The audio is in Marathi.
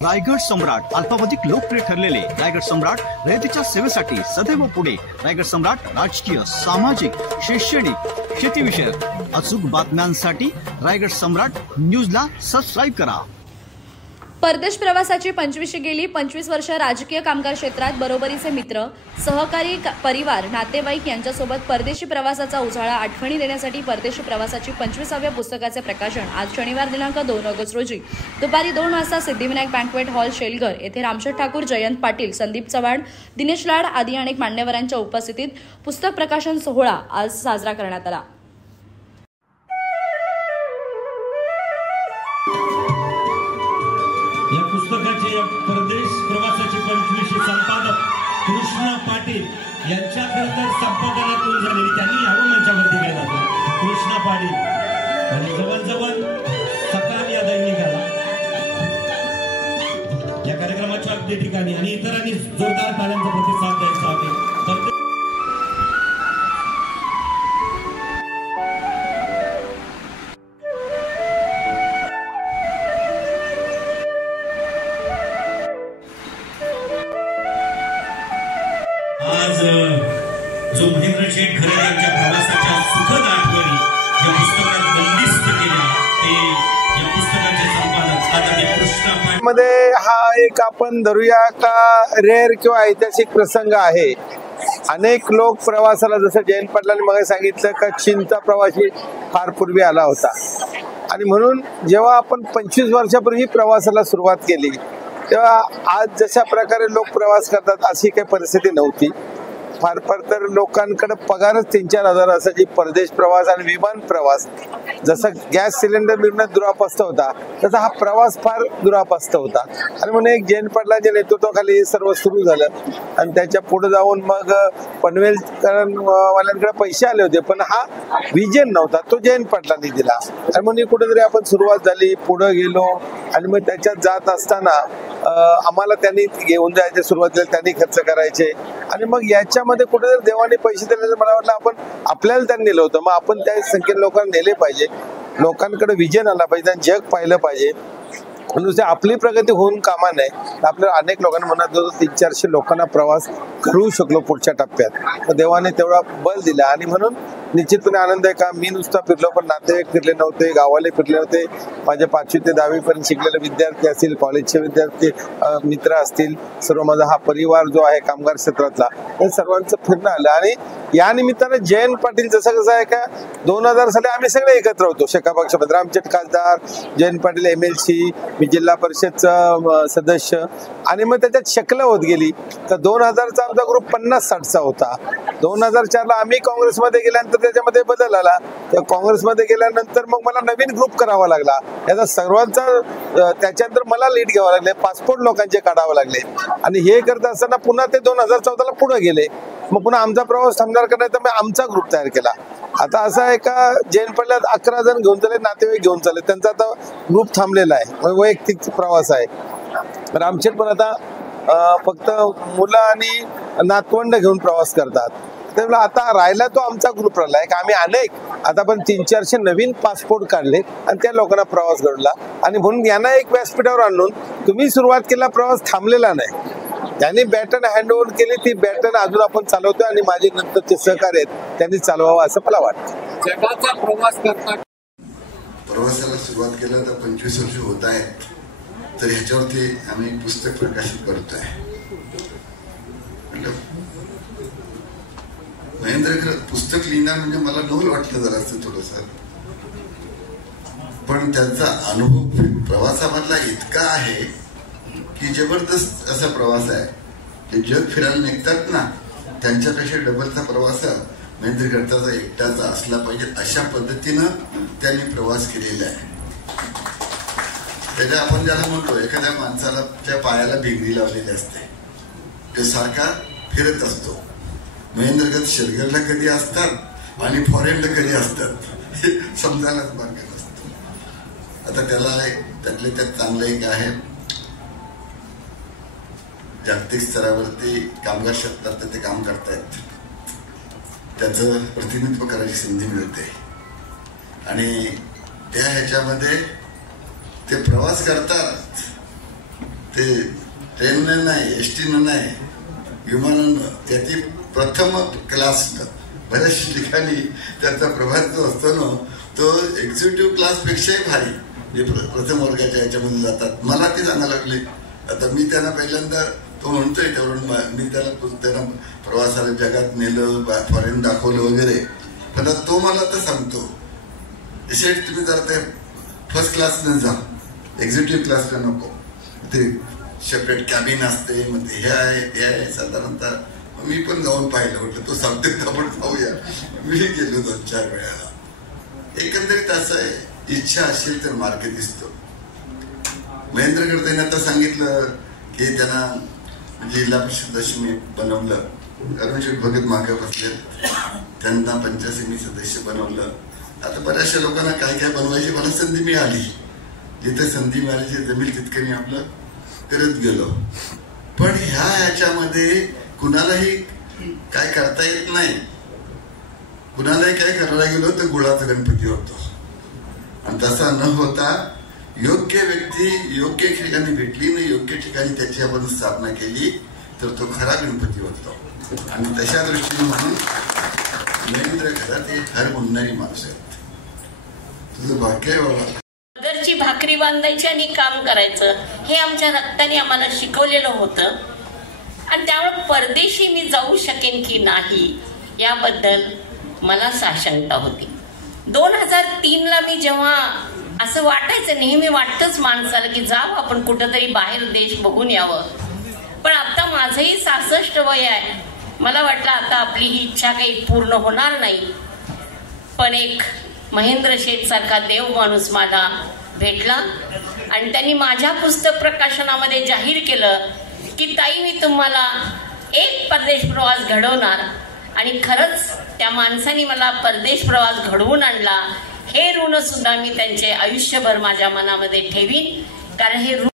रायगड सम्राट अल्पावधीत लोकप्रिय ठरलेले रायगड सम्राट रयतेच्या सेवेसाठी सदैव पुढे। रायगड सम्राट राजकीय, सामाजिक, शैक्षणिक, शेतीविषयक अचूक बातम्यांसाठी रायगड सम्राट न्यूजला सबस्क्राईब करा। परदेश प्रवासाची 25 गेली 25 वर्ष राजकीय कामगार क्षेत्रात बरोबरीचे मित्र, सहकारी, परिवार, नातेवाईक यांच्यासोबत परदेशी प्रवासाचा उजाळा आठवणी देण्यासाठी परदेशी प्रवासाची 25व्या पुस्तकाचे प्रकाशन आज शनिवार दिनांक 2 ऑगस्ट रोजी दुपारी 2 वाजता सिद्धिविनायक बँक्वेट हॉल शेलघर येथे रामशेठ ठाकूर, जयंत पाटील, संदीप चव्हाण, दिनेश लाड आदी अनेक मान्यवरांच्या उपस्थितीत पुस्तक प्रकाशन सोहळा आज साजरा करण्यात आला। या पुस्तकाचे परदेश प्रवासाचे 25 संपादक कृष्णा पाटील यांच्याकडे तर संपादनातून झालेली त्यांनी यावं मंचावरती गेला होता। कृष्णा पाटील आणि जवळजवळ सकाळ या दैनिकाला या कार्यक्रमाच्या अगदी ठिकाणी आणि इतरांनी जोरदार ताल्यांचा प्रतिसाद द्यायचा आहे। आज जो महेंद्र शेठ खरे यांच्या प्रवासाच्या सुखद आठवणी या पुस्तकात बंदिस्त केल्या ते या पुस्तकाचे संपादक आदरणीय कृष्णा पाटील मध्ये हा एक आपण धरूया का रेअर किंवा ऐतिहासिक प्रसंग आहे। अनेक लोक प्रवासाला जसं जयंत पाटलांनी मग सांगितलं का चीनचा प्रवासी फार पूर्वी आला होता आणि म्हणून जेव्हा आपण 25 वर्षापूर्वी प्रवासाला सुरुवात केली तेव्हा आज जशा प्रकारे लोक प्रवास करतात अशी काही परिस्थिती नव्हती। फार फार तर लोकांकडे पगारच 3-4 हजार असायची। परदेश प्रवास आणि विमान प्रवास जसं गॅस सिलेंडर मिळण्यात दुरापास्त होता तसा हा प्रवास फार दुरापास्त होता आणि म्हणून एक जयंत पाटलांच्या नेतृत्वाखाली सर्व सुरू झालं आणि त्याच्या पुढे जाऊन मग पनवेलवाल्यांकडे पैसे आले होते पण हा विजन नव्हता, तो जयंत पाटलांनी दिला आणि म्हणून कुठेतरी आपण सुरुवात झाली, पुढे गेलो आणि मग त्याच्यात जात असताना आम्हाला त्यांनी घेऊन जायचे, सुरुवातीला त्यांनी खर्च करायचे आणि मग याच्यामध्ये कुठेतरी देवाने पैसे दिले मला वाटलं आपण आपल्याला त्यांनी नेलं होतं मग आपण त्या संख्येने लोकांना नेले पाहिजे, लोकांकडे विजन आला पाहिजे आणि जग पाहिलं पाहिजे। म्हणून आपली प्रगती होऊन कामा नये। आपल्याला अनेक लोकांना म्हणत होतो 300-400 लोकांना प्रवास करू शकलो पुढच्या टप्प्यात, तर देवाने तेवढा बल दिला आणि म्हणून निश्चितपणे आनंद आहे का मी नुसता फिरलो पण नातेवाईक फिरले नव्हते, गावाले फिरले नव्हते, माझे 5वी ते 10वी पर्यंत शिकलेले विद्यार्थी असतील, कॉलेजचे विद्यार्थी मित्र असतील, सर्व माझा हा परिवार जो आहे कामगार क्षेत्रातला हे सर्वांचं फिरणं आलं आणि या निमित्ताने जयंत पाटील जसं कसं आहे का 2000 साली आम्ही सगळे एकत्र होतो शेका पक्षामध्ये, रामशेठ खासदार, जयंत पाटील MLC, मी जिल्हा परिषदचा सदस्य आणि मग त्याच्यात शक्ल होत गेली तर 2000चा आमचा ग्रुप 50-60चा होता। 2004ला आम्ही काँग्रेसमध्ये गेल्यानंतर त्याच्यामध्ये बदल आला, त्या काँग्रेसमध्ये गेल्यानंतर मग मला नवीन ग्रुप करावा लागला, याचा सर्वांचा त्याच्यानंतर मला लीड घ्यावं लागले, पासपोर्ट लोकांचे काढावं लागले आणि हे करत असताना पुन्हा ते 2014ला पुढे गेले, मग पुन्हा आमचा प्रवास थांबणार करण्याचा मी आमचा ग्रुप तयार केला। आता असं आहे का जयंत पाटलात 11 जण घेऊन चालले, नातेवाईक घेऊन चालले, त्यांचा आता ग्रुप थांबलेला आहे, वैयक्तिक प्रवास आहे। रामशेठ पण आता फक्त मुलं आणि नातवंड घेऊन प्रवास करतात, त्यामुळे आता राहिला तो आमचा ग्रुप राहिला आहे का आम्ही अनेक आता पण 300-400 नवीन पासपोर्ट काढले आणि त्या लोकांना प्रवास घडला आणि म्हणून यांना एक व्यासपीठावर आणून तुम्ही सुरुवात केला, प्रवास थांबलेला नाही, त्यांनी बॅटन हँडओव्हर केली, ती बॅटन अजून आपण चालवतोय आणि माझे नंतरचे सहकार्य आहेत त्यांनी चालवावं असं मला वाटतं। जगाचा प्रवास करता प्रवासाला सुरुवात केला तर 25 वर्ष होत आहेत तर ह्याच्यावरती आम्ही पुस्तक प्रकाशित करतोय। महेंद्र पुस्तक लिहिणार म्हणजे मला नवल वाटलं जरा असतं थोडस, पण त्यांचा अनुभव प्रवासामधला इतका आहे की जबरदस्त असा प्रवास आहे की जग फिरायला निघतात ना त्यांच्यापेक्षा डबलचा प्रवास महेंद्र खडताचा एकट्याचा असला पाहिजे अशा पद्धतीनं त्यांनी प्रवास केलेला आहे। त्याच्या आपण ज्याला म्हणतो एखाद्या माणसाला त्या पायाला भिंगरी लावलेली असते ते सारखा फिरत असतो, महेंद्रगत शेलघरला कधी असतात आणि फॉरेनला कधी असतात हे समजायलाच मार्ग नसतो। आता त्याला त्यातले त्यात चांगलं एक आहे जागतिक स्तरावरती कामगार क्षेत्रात ते काम करतायत, त्याचं प्रतिनिधित्व करायची संधी मिळते आणि त्या ह्याच्यामध्ये ते प्रवास करतात ते ट्रेननं नाही, एसटीनं नाही, विमानानं, त्याची प्रथम क्लासनं. बऱ्याचशा ठिकाणी त्याचा प्रभाव जो असतो ना तो एक्झिक्युटिव्ह क्लासपेक्षाही भारी, जे प्रथम वर्गाच्या याच्यामध्ये जातात. मला ते सांगायला लागले. आता मी त्यांना पहिल्यांदा तो म्हणतोय त्यावरून मी त्यांना प्रवासाला जगात नेलं, फॉरेन दाखवलं वगैरे, पण तो मला तर सांगतो शेठ तुम्ही जरा ते फर्स्ट क्लासनं जा, एक्झिक्युटिव्ह क्लासला नको, ते सेपरेट कॅबिन असते, मग हे आहे ते आहे. साधारणतः मी पण जाऊन पाहिलं, म्हटलं तो सांगतोय आपण जाऊया. मी गेलो 2-4 वेळा. एकंदरीत असं आहे, इच्छा असेल तर मार्ग दिसतो. महेंद्र गडकरींनी आता सांगितलं की त्यांना जिल्हा परिषद दशमी बनवलं, अरुणशेठ भगत मागे बसले, त्यांना पंचायत समिती सदस्य बनवलं. आता बऱ्याचशा लोकांना काय काय बनवायची मला संधी मिळाली, जिथे संधी मिळाली जमेल तितकं मी आपलं करत गेलो. पण ह्याच्यामध्ये कुणालाही काय करता येत नाही. कुणालाही काय करायला गेलो तर गुळाचा गणपती होतो, आणि तसा न होता योग्य व्यक्ती योग्य ठिकाणी भेटली ना, योग्य ठिकाणी त्याची आपण स्थापना केली तर तो खरा गणपती होतो. आणि तशा दृष्टीने म्हणून महेंद्र घरात हे हर म्हणणारी माणसं आहेत. तुझं भाग्य आहे बाबा. घरची भाकरी बांधायची आणि काम करायचं हे आमच्या रक्ताने आम्हाला शिकवलेलं होतं. आणि त्यामुळे परदेशी मी जाऊ शकेन की नाही याबद्दल मला साशंकता होती. 2003ला मी जेव्हा असं वाटायचं, नेहमी वाटतंच माणसाला की जावं आपण कुठंतरी बाहेर देश बघून यावं. पण आता माझंही 66 वय आहे. मला वाटलं आता आपली ही इच्छा काही पूर्ण होणार नाही. पण एक महेंद्र शेठ सारखा देव माणूस मला भेटला आणि त्यांनी माझ्या पुस्तक प्रकाशनामध्ये जाहीर केलं की ताई मी तुम्हाला एक परदेश प्रवास घडवणार. आणि खरंच त्या माणसाने मला परदेश प्रवास घडवून आणला. हे ऋण सुद्धा मी त्यांचे आयुष्यभर माझ्या मनामध्ये ठेवीन, कारण हे